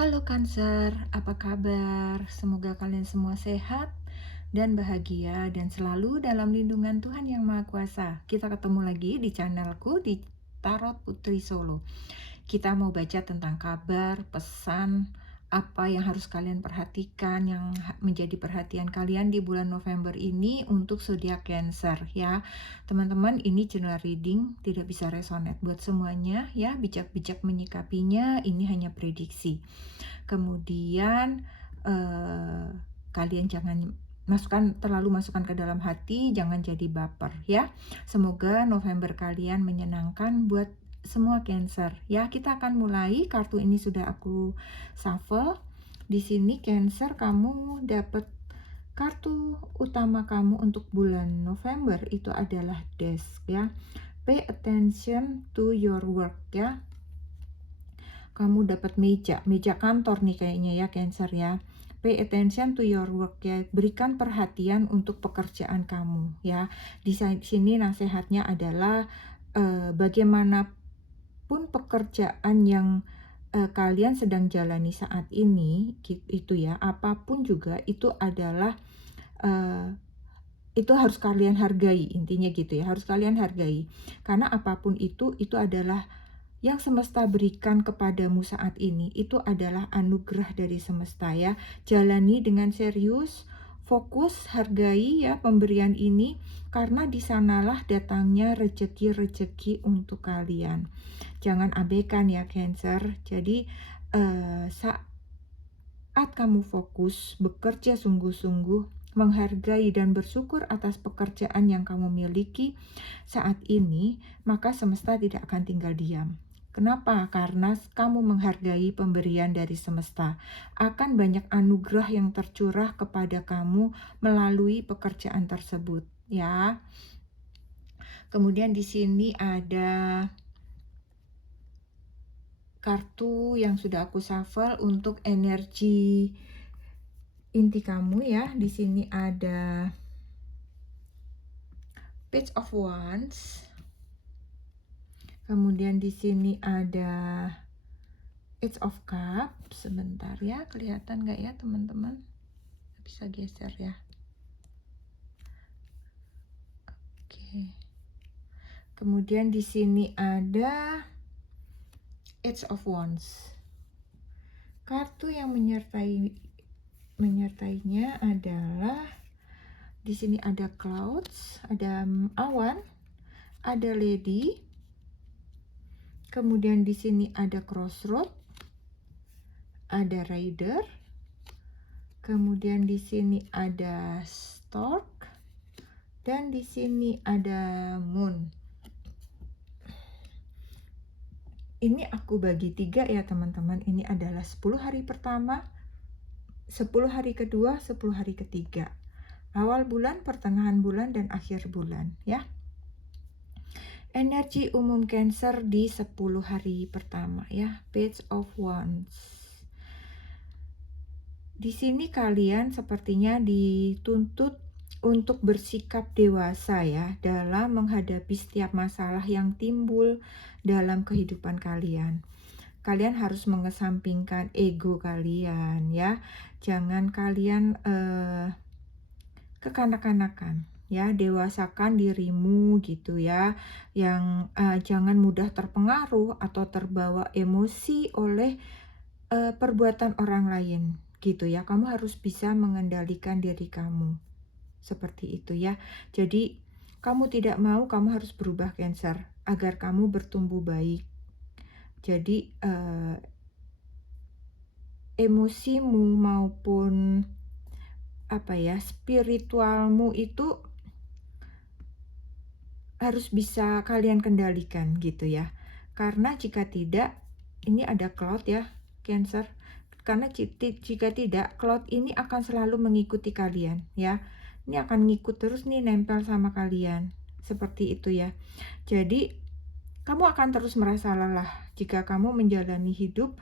Halo Cancer, apa kabar? Semoga kalian semua sehat dan bahagia dan selalu dalam lindungan Tuhan Yang Maha Kuasa. Kita ketemu lagi di channelku di Tarot Putri Solo. Kita mau baca tentang kabar, pesan, apa yang harus kalian perhatikan, yang menjadi perhatian kalian di bulan November ini untuk zodiak Cancer ya. Teman-teman, ini general reading, tidak bisa resonate buat semuanya ya. Bijak-bijak menyikapinya, ini hanya prediksi. Kemudian kalian jangan terlalu masukkan ke dalam hati, jangan jadi baper ya. Semoga November kalian menyenangkan buat semua Cancer ya. Kita akan mulai. Kartu ini sudah aku shuffle. Di sini Cancer, kamu dapat kartu utama kamu untuk bulan November itu adalah desk ya. Pay attention to your work ya. Kamu dapat meja kantor nih kayaknya ya Cancer ya. Pay attention to your work ya. Berikan perhatian untuk pekerjaan kamu ya. Di sini nasihatnya adalah bagaimanapun pekerjaan yang kalian sedang jalani saat ini itu ya, apapun juga itu adalah itu harus kalian hargai, intinya gitu ya, harus kalian hargai. Karena apapun itu adalah yang semesta berikan kepadamu saat ini, itu adalah anugerah dari semesta ya. Jalani dengan serius, fokus, hargai ya pemberian ini, karena disanalah datangnya rejeki-rejeki untuk kalian. Jangan abaikan ya Cancer. Jadi saat kamu fokus, bekerja sungguh-sungguh, menghargai dan bersyukur atas pekerjaan yang kamu miliki saat ini, maka semesta tidak akan tinggal diam. Kenapa? Karena kamu menghargai pemberian dari semesta. Akan banyak anugerah yang tercurah kepada kamu melalui pekerjaan tersebut, ya. Kemudian di sini ada kartu yang sudah aku shuffle untuk energi inti kamu ya. Di sini ada Page of Wands. Kemudian di sini ada Eight of Cups. Sebentar ya, kelihatan nggak ya teman-teman? Bisa geser ya. Oke. Kemudian di sini ada Eight of Wands. Kartu yang menyertainya adalah di sini ada clouds, ada awan, ada lady. Kemudian di sini ada crossroad, ada rider. Kemudian di sini ada stork, dan di sini ada moon. Ini aku bagi 3 ya teman-teman. Ini adalah 10 hari pertama, 10 hari kedua, 10 hari ketiga. Awal bulan, pertengahan bulan, dan akhir bulan ya. Energi umum Cancer di 10 hari pertama ya. Page of Wands. Di sini kalian sepertinya dituntut untuk bersikap dewasa ya dalam menghadapi setiap masalah yang timbul dalam kehidupan kalian. Kalian harus mengesampingkan ego kalian ya. Jangan kalian kekanak-kanakan ya, dewasakan dirimu gitu ya. Yang jangan mudah terpengaruh atau terbawa emosi oleh perbuatan orang lain gitu ya. Kamu harus bisa mengendalikan diri kamu. Seperti itu ya. Jadi kamu tidak mau, kamu harus berubah Cancer agar kamu bertumbuh baik. Jadi emosimu maupun spiritualmu itu harus bisa kalian kendalikan gitu ya. Karena jika tidak, ini ada cloud ya Cancer. Karena jika tidak, cloud ini akan selalu mengikuti kalian ya. Ini akan ngikut terus nih, nempel sama kalian. Seperti itu ya. Jadi kamu akan terus merasa lelah jika kamu menjalani hidup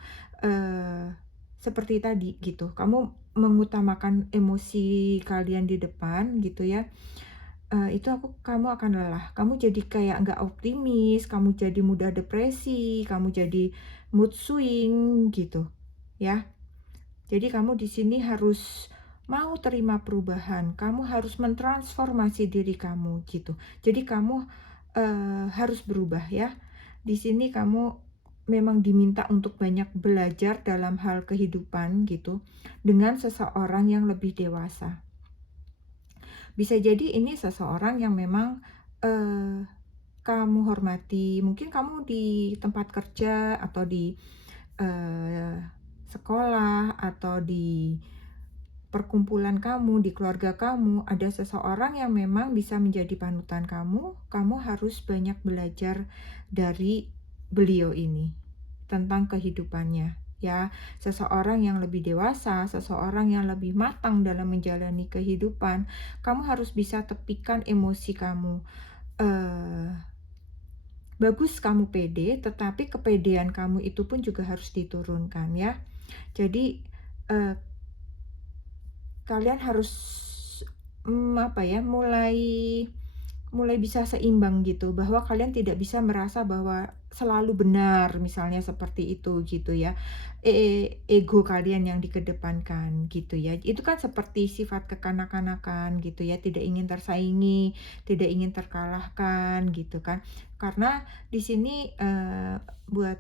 seperti tadi gitu. Kamu mengutamakan emosi kalian di depan gitu ya. Kamu akan lelah. Kamu jadi kayak nggak optimis, kamu jadi mudah depresi, kamu jadi mood swing gitu. ya. Jadi kamu di sini harus mau terima perubahan, kamu harus mentransformasi diri kamu gitu. Jadi kamu harus berubah ya. Di sini kamu memang diminta untuk banyak belajar dalam hal kehidupan gitu dengan seseorang yang lebih dewasa. Bisa jadi ini seseorang yang memang kamu hormati. Mungkin kamu di tempat kerja atau di eh, sekolah atau di perkumpulan kamu, di keluarga kamu, ada seseorang yang memang bisa menjadi panutan kamu. Kamu harus banyak belajar dari beliau ini tentang kehidupannya. Ya, seseorang yang lebih dewasa, seseorang yang lebih matang dalam menjalani kehidupan, kamu harus bisa tepikan emosi kamu. Bagus kamu pede, tetapi kepedean kamu itu pun juga harus diturunkan ya. Jadi kalian harus mulai bisa seimbang gitu, bahwa kalian tidak bisa merasa bahwa selalu benar, misalnya seperti itu gitu ya. Ego kalian yang dikedepankan gitu ya. Itu kan seperti sifat kekanak-kanakan gitu ya, tidak ingin tersaingi, tidak ingin terkalahkan gitu kan. Karena di sini buat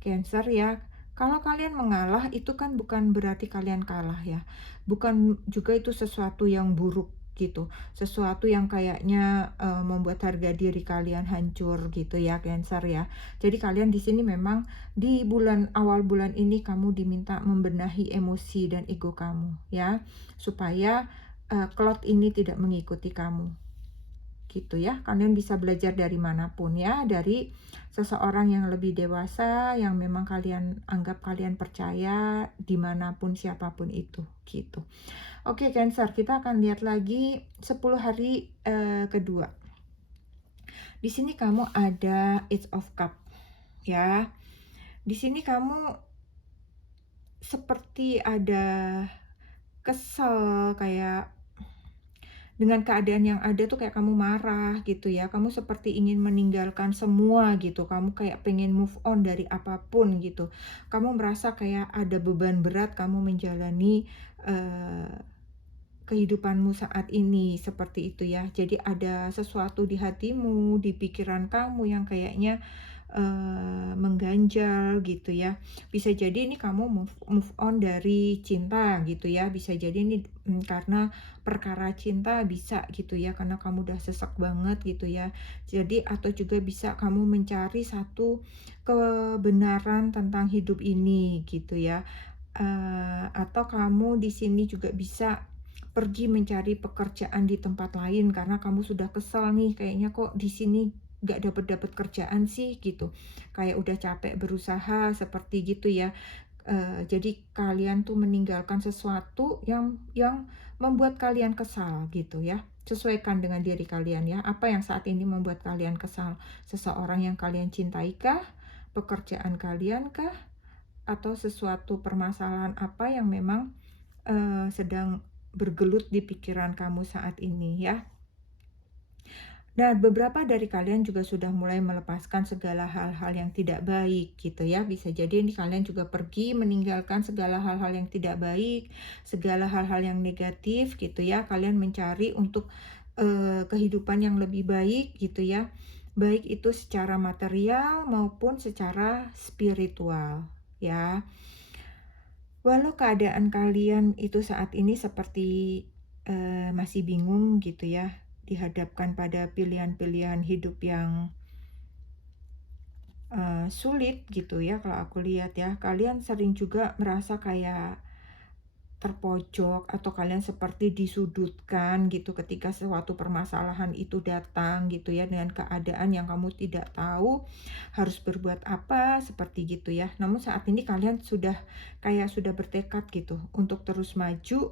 Cancer ya, kalau kalian mengalah itu kan bukan berarti kalian kalah ya. Bukan juga itu sesuatu yang buruk gitu. Sesuatu yang kayaknya membuat harga diri kalian hancur gitu ya, Cancer ya. Jadi kalian di sini memang di awal bulan ini kamu diminta membenahi emosi dan ego kamu ya, supaya cloud ini tidak mengikuti kamu gitu ya. Kalian bisa belajar dari manapun ya, dari seseorang yang lebih dewasa yang memang kalian anggap, kalian percaya, dimanapun siapapun itu gitu. Oke Cancer, kita akan lihat lagi 10 hari kedua. Di sini kamu ada Eight of Cup ya. Di sini kamu seperti ada kesel, kayak dengan keadaan yang ada tuh kayak kamu marah gitu ya. Kamu seperti ingin meninggalkan semua gitu. Kamu kayak pengen move on dari apapun gitu. Kamu merasa kayak ada beban berat kamu menjalani kehidupanmu saat ini seperti itu ya. Jadi ada sesuatu di hatimu, di pikiran kamu yang kayaknya mengganjal gitu ya. Bisa jadi ini kamu move on dari cinta gitu ya. Bisa jadi ini karena perkara cinta, bisa gitu ya, karena kamu udah sesek banget gitu ya. Jadi atau juga bisa kamu mencari satu kebenaran tentang hidup ini gitu ya. Atau kamu di sini juga bisa pergi mencari pekerjaan di tempat lain karena kamu sudah kesel nih, kayaknya kok di sini gak dapat kerjaan sih gitu, kayak udah capek berusaha seperti gitu ya. Jadi kalian tuh meninggalkan sesuatu yang membuat kalian kesal gitu ya. Sesuaikan dengan diri kalian ya, apa yang saat ini membuat kalian kesal. Seseorang yang kalian cintai kah, pekerjaan kalian kah, atau sesuatu permasalahan apa yang memang sedang bergelut di pikiran kamu saat ini ya. Nah, beberapa dari kalian juga sudah mulai melepaskan segala hal-hal yang tidak baik gitu ya. Bisa jadi ini kalian juga pergi meninggalkan segala hal-hal yang tidak baik, segala hal-hal yang negatif gitu ya. Kalian mencari untuk kehidupan yang lebih baik gitu ya. Baik itu secara material maupun secara spiritual ya. Walau keadaan kalian itu saat ini seperti masih bingung gitu ya, dihadapkan pada pilihan-pilihan hidup yang sulit gitu ya, kalau aku lihat ya. Kalian sering juga merasa kayak terpojok atau kalian seperti disudutkan gitu ketika suatu permasalahan itu datang gitu ya, dengan keadaan yang kamu tidak tahu harus berbuat apa seperti gitu ya. Namun saat ini kalian sudah bertekad gitu untuk terus maju,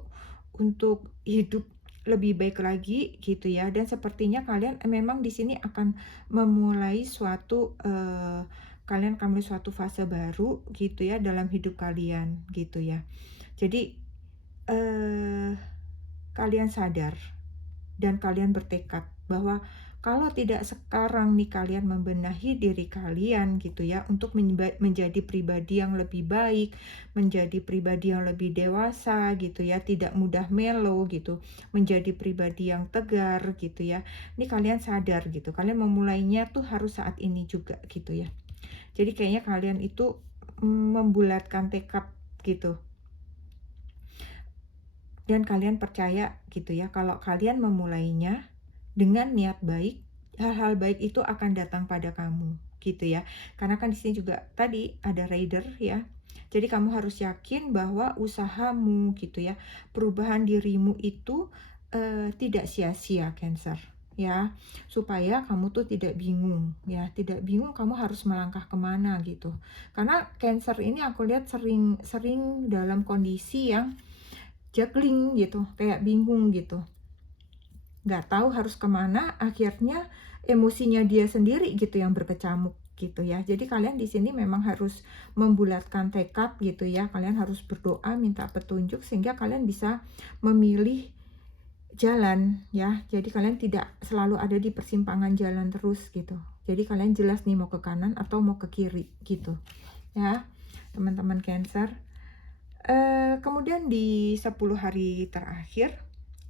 untuk hidup lebih baik lagi gitu ya. Dan sepertinya kalian memang di sini akan memulai kalian akan memulai suatu fase baru gitu ya dalam hidup kalian gitu ya. Jadi kalian sadar dan kalian bertekad bahwa Kalau tidak sekarang nih kalian membenahi diri kalian gitu ya, untuk menjadi pribadi yang lebih baik, menjadi pribadi yang lebih dewasa gitu ya, tidak mudah melo gitu, menjadi pribadi yang tegar gitu ya. Ini kalian sadar gitu, kalian memulainya tuh harus saat ini juga gitu ya. Jadi kayaknya kalian itu membulatkan tekad gitu. Dan kalian percaya gitu ya, kalau kalian memulainya dengan niat baik, hal-hal baik itu akan datang pada kamu gitu ya. Karena kan di sini juga tadi ada rider ya. Jadi kamu harus yakin bahwa usahamu gitu ya, perubahan dirimu itu tidak sia-sia, Cancer ya, supaya kamu tuh tidak bingung ya, tidak bingung kamu harus melangkah kemana gitu. Karena Cancer ini aku lihat sering dalam kondisi yang juggling gitu, kayak bingung gitu, nggak tahu harus kemana, akhirnya emosinya dia sendiri gitu yang berkecamuk gitu ya. Jadi kalian di sini memang harus membulatkan tekad gitu ya, kalian harus berdoa minta petunjuk sehingga kalian bisa memilih jalan ya. Jadi kalian tidak selalu ada di persimpangan jalan terus gitu. Jadi kalian jelas nih mau ke kanan atau mau ke kiri gitu ya, teman-teman Cancer. Kemudian di 10 hari terakhir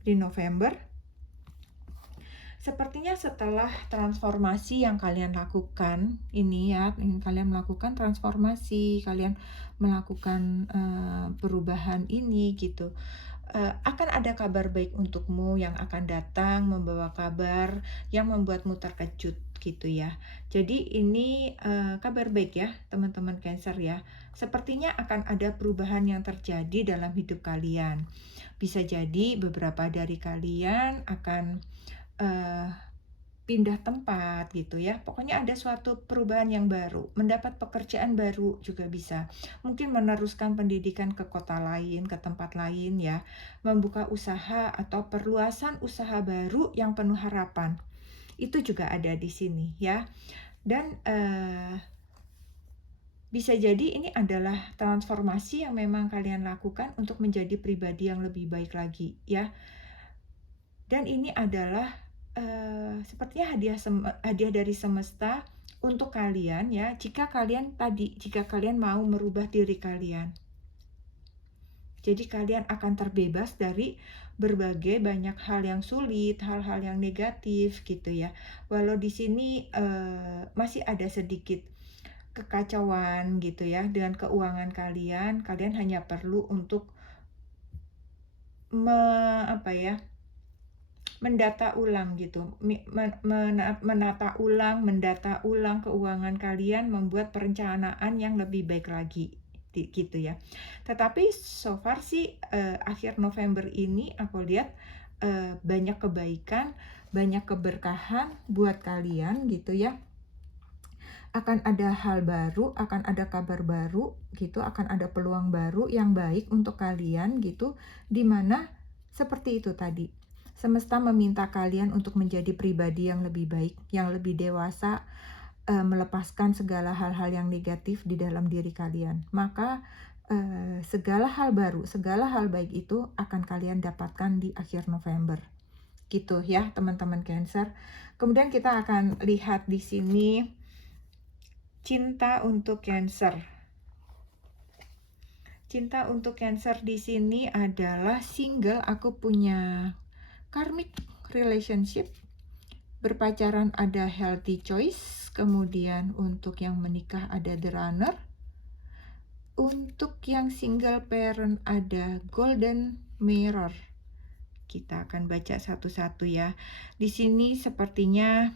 di November, sepertinya setelah transformasi yang kalian lakukan ini ya, kalian melakukan transformasi, kalian melakukan perubahan ini gitu, akan ada kabar baik untukmu yang akan datang, membawa kabar yang membuatmu terkejut gitu ya. Jadi ini kabar baik ya teman-teman Cancer ya. Sepertinya akan ada perubahan yang terjadi dalam hidup kalian. Bisa jadi beberapa dari kalian akan pindah tempat gitu ya. Pokoknya ada suatu perubahan yang baru, mendapat pekerjaan baru juga bisa. Mungkin meneruskan pendidikan ke kota lain, ke tempat lain ya. Membuka usaha atau perluasan usaha baru yang penuh harapan. Itu juga ada di sini ya. Dan bisa jadi ini adalah transformasi yang memang kalian lakukan untuk menjadi pribadi yang lebih baik lagi ya. Dan ini adalah sepertinya hadiah dari semesta untuk kalian ya, jika kalian mau merubah diri kalian. Jadi kalian akan terbebas dari berbagai banyak hal yang sulit, hal-hal yang negatif gitu ya. Walau di sini masih ada sedikit kekacauan gitu ya dengan keuangan kalian, kalian hanya perlu untuk mendata ulang gitu, mendata ulang keuangan kalian, membuat perencanaan yang lebih baik lagi gitu ya. Tetapi so far sih akhir November ini aku lihat banyak kebaikan, banyak keberkahan buat kalian gitu ya. Akan ada hal baru, akan ada kabar baru gitu, akan ada peluang baru yang baik untuk kalian gitu, dimana seperti itu tadi. Semesta meminta kalian untuk menjadi pribadi yang lebih baik, yang lebih dewasa, melepaskan segala hal-hal yang negatif di dalam diri kalian. Maka segala hal baru, segala hal baik itu akan kalian dapatkan di akhir November. Gitu ya, teman-teman Cancer. Kemudian kita akan lihat di sini cinta untuk Cancer. Cinta untuk Cancer di sini adalah single, aku punya karmic relationship, berpacaran ada healthy choice, kemudian untuk yang menikah ada the runner, untuk yang single parent ada golden mirror. Kita akan baca satu-satu ya. Di sini sepertinya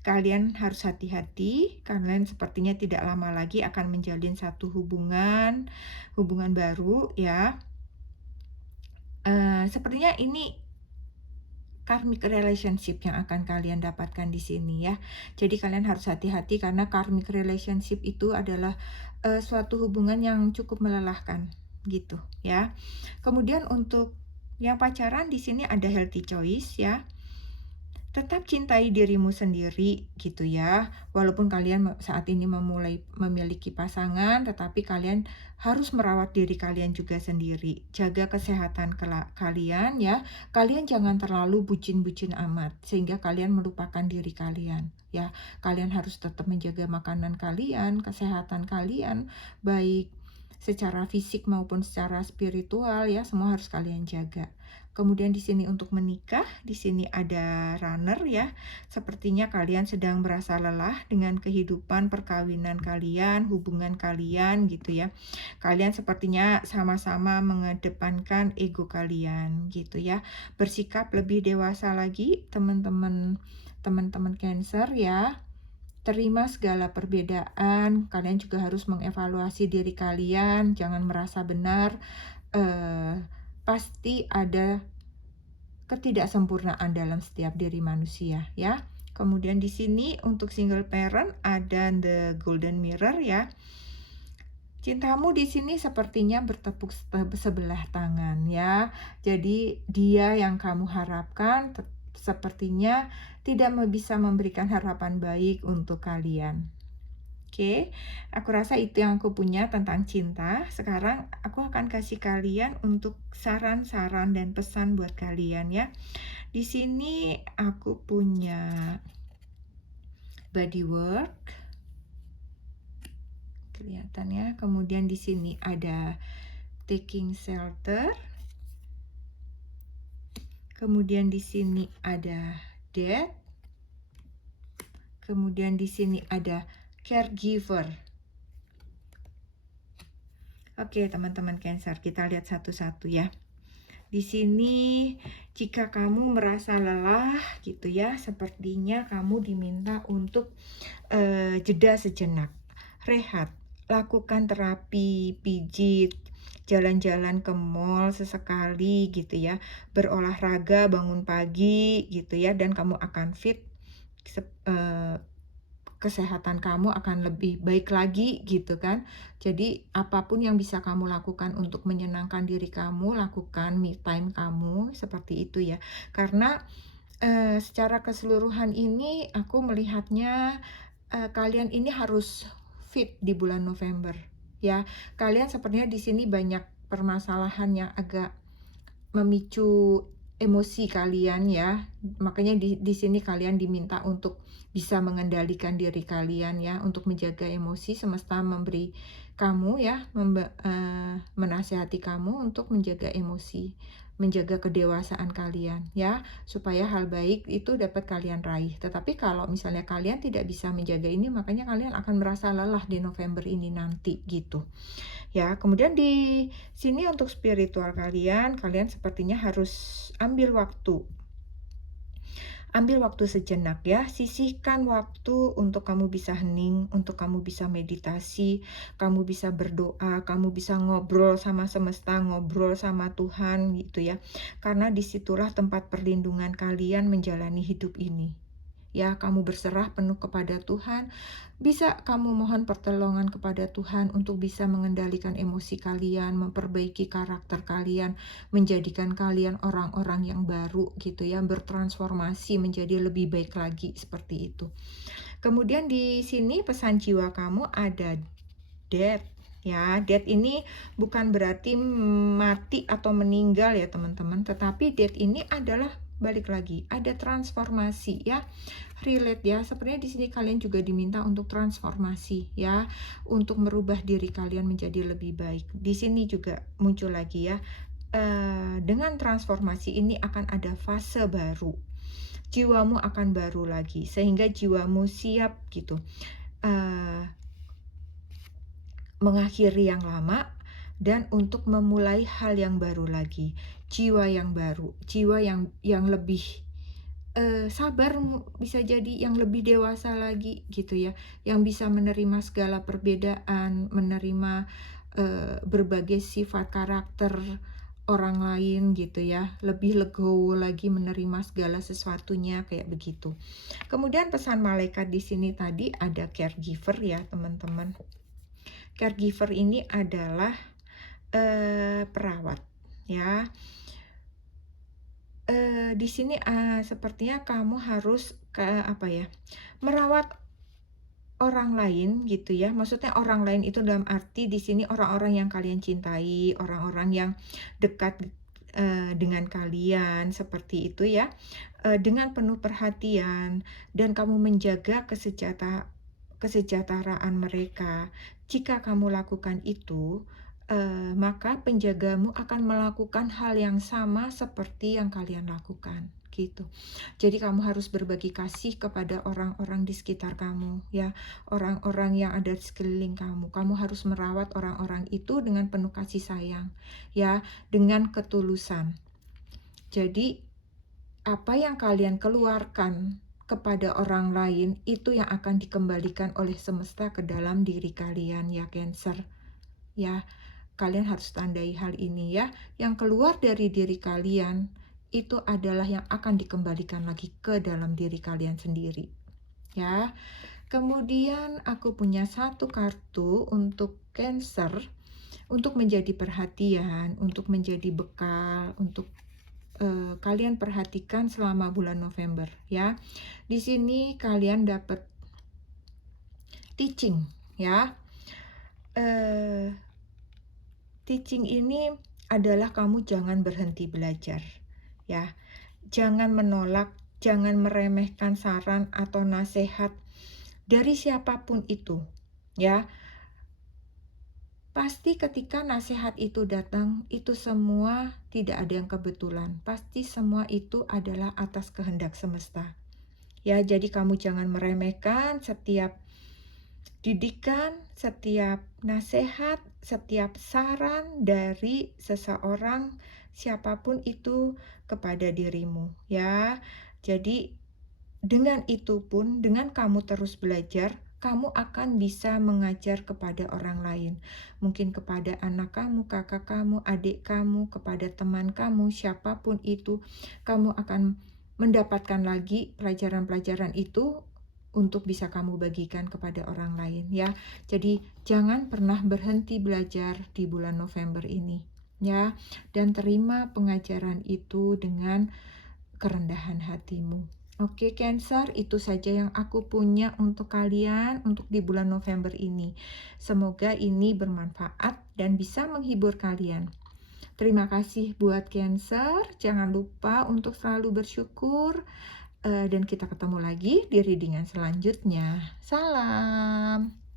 kalian harus hati-hati, kalian sepertinya tidak lama lagi akan menjalin satu hubungan baru ya. Sepertinya ini karmic relationship yang akan kalian dapatkan di sini ya. Jadi kalian harus hati-hati karena karmic relationship itu adalah suatu hubungan yang cukup melelahkan gitu ya. Kemudian untuk yang pacaran di sini ada healthy choice ya. Tetap cintai dirimu sendiri gitu ya. Walaupun kalian saat ini memiliki pasangan, tetapi kalian harus merawat diri kalian juga sendiri. Jaga kesehatan kalian ya. Kalian jangan terlalu bucin-bucin amat sehingga kalian melupakan diri kalian ya. Kalian harus tetap menjaga makanan kalian, kesehatan kalian, baik secara fisik maupun secara spiritual ya, semua harus kalian jaga. Kemudian di sini untuk menikah, di sini ada runner ya. Sepertinya kalian sedang merasa lelah dengan kehidupan perkawinan kalian, hubungan kalian gitu ya. Kalian sepertinya sama-sama mengedepankan ego kalian gitu ya. Bersikap lebih dewasa lagi teman-teman Cancer ya. Terima segala perbedaan, kalian juga harus mengevaluasi diri kalian, jangan merasa benar. Pasti ada ketidaksempurnaan dalam setiap diri manusia ya. Kemudian di sini untuk single parent ada the golden mirror ya. Cintamu di sini sepertinya bertepuk sebelah tangan ya. Jadi dia yang kamu harapkan sepertinya tidak bisa memberikan harapan baik untuk kalian. Oke, aku rasa itu yang aku punya tentang cinta. Sekarang aku akan kasih kalian untuk saran-saran dan pesan buat kalian ya. Di sini aku punya bodywork. Kelihatan ya. Kemudian di sini ada taking shelter. Kemudian di sini ada death. Kemudian di sini ada caregiver. Oke, teman-teman Cancer, kita lihat satu-satu ya. Di sini jika kamu merasa lelah gitu ya, sepertinya kamu diminta untuk jeda sejenak, rehat, lakukan terapi pijit, jalan-jalan ke mall sesekali gitu ya, berolahraga, bangun pagi gitu ya, dan kamu akan fit, kesehatan kamu akan lebih baik lagi gitu kan. Jadi apapun yang bisa kamu lakukan untuk menyenangkan diri kamu, lakukan me time kamu seperti itu ya. Karena secara keseluruhan ini aku melihatnya kalian ini harus fit di bulan November ya. Kalian sepertinya di sini banyak permasalahan yang agak memicu emosi kalian ya. Makanya di sini kalian diminta untuk bisa mengendalikan diri kalian ya, untuk menjaga emosi. Semesta memberi kamu ya, menasihati kamu untuk menjaga emosi, menjaga kedewasaan kalian ya, supaya hal baik itu dapat kalian raih. Tetapi kalau misalnya kalian tidak bisa menjaga ini, makanya kalian akan merasa lelah di November ini nanti gitu. Ya, kemudian di sini untuk spiritual kalian sepertinya harus ambil waktu. Ambil waktu sejenak ya, sisihkan waktu untuk kamu bisa hening, untuk kamu bisa meditasi, kamu bisa berdoa, kamu bisa ngobrol sama semesta, ngobrol sama Tuhan gitu ya. Karena disitulah tempat perlindungan kalian menjalani hidup ini. Ya, kamu berserah penuh kepada Tuhan, bisa kamu mohon pertolongan kepada Tuhan untuk bisa mengendalikan emosi kalian, memperbaiki karakter kalian, menjadikan kalian orang-orang yang baru gitu ya, bertransformasi menjadi lebih baik lagi seperti itu. Kemudian di sini pesan jiwa kamu ada death ya. Death ini bukan berarti mati atau meninggal ya teman-teman, tetapi death ini adalah balik lagi, ada transformasi ya, relate ya. Sebenarnya di sini kalian juga diminta untuk transformasi ya, untuk merubah diri kalian menjadi lebih baik. Di sini juga muncul lagi ya, dengan transformasi ini akan ada fase baru, jiwamu akan baru lagi, sehingga jiwamu siap gitu mengakhiri yang lama dan untuk memulai hal yang baru lagi, jiwa yang baru, jiwa yang lebih sabar, bisa jadi yang lebih dewasa lagi gitu ya, yang bisa menerima segala perbedaan, menerima berbagai sifat karakter orang lain gitu ya, lebih legowo lagi menerima segala sesuatunya kayak begitu. Kemudian pesan malaikat di sini tadi ada caregiver ya teman-teman. Caregiver ini adalah perawat ya. Di sini, sepertinya kamu harus apa ya, merawat orang lain gitu ya, maksudnya orang lain itu dalam arti di sini orang-orang yang kalian cintai, orang-orang yang dekat, dengan kalian, seperti itu ya, dengan penuh perhatian dan kamu menjaga kesejahteraan mereka. Jika kamu lakukan itu, maka penjagamu akan melakukan hal yang sama seperti yang kalian lakukan, gitu. Jadi kamu harus berbagi kasih kepada orang-orang di sekitar kamu, ya. Orang-orang yang ada di sekeliling kamu. Kamu harus merawat orang-orang itu dengan penuh kasih sayang, ya, dengan ketulusan. Jadi, apa yang kalian keluarkan kepada orang lain itu yang akan dikembalikan oleh semesta ke dalam diri kalian, ya Cancer. Ya, kalian harus tandai hal ini ya. Yang keluar dari diri kalian itu adalah yang akan dikembalikan lagi ke dalam diri kalian sendiri. Ya. Kemudian aku punya satu kartu untuk Cancer, untuk menjadi perhatian, untuk menjadi bekal, untuk kalian perhatikan selama bulan November ya. Di sini kalian dapat teaching ya. Teaching ini adalah kamu jangan berhenti belajar ya. Jangan menolak, jangan meremehkan saran atau nasihat dari siapapun itu ya. Pasti ketika nasihat itu datang, itu semua tidak ada yang kebetulan. Pasti semua itu adalah atas kehendak semesta. Ya, jadi kamu jangan meremehkan setiap didikan, setiap nasihat, setiap saran dari seseorang, siapapun itu kepada dirimu, ya. Jadi dengan itu pun, dengan kamu terus belajar, kamu akan bisa mengajar kepada orang lain. Mungkin kepada anak kamu, kakak kamu, adik kamu, kepada teman kamu, siapapun itu, kamu akan mendapatkan lagi pelajaran-pelajaran itu untuk bisa kamu bagikan kepada orang lain ya. Jadi jangan pernah berhenti belajar di bulan November ini ya, dan terima pengajaran itu dengan kerendahan hatimu. Oke, Cancer, itu saja yang aku punya untuk kalian untuk di bulan November ini. Semoga ini bermanfaat dan bisa menghibur kalian. Terima kasih buat Cancer. Jangan lupa untuk selalu bersyukur. Dan kita ketemu lagi di readingan selanjutnya. Salam.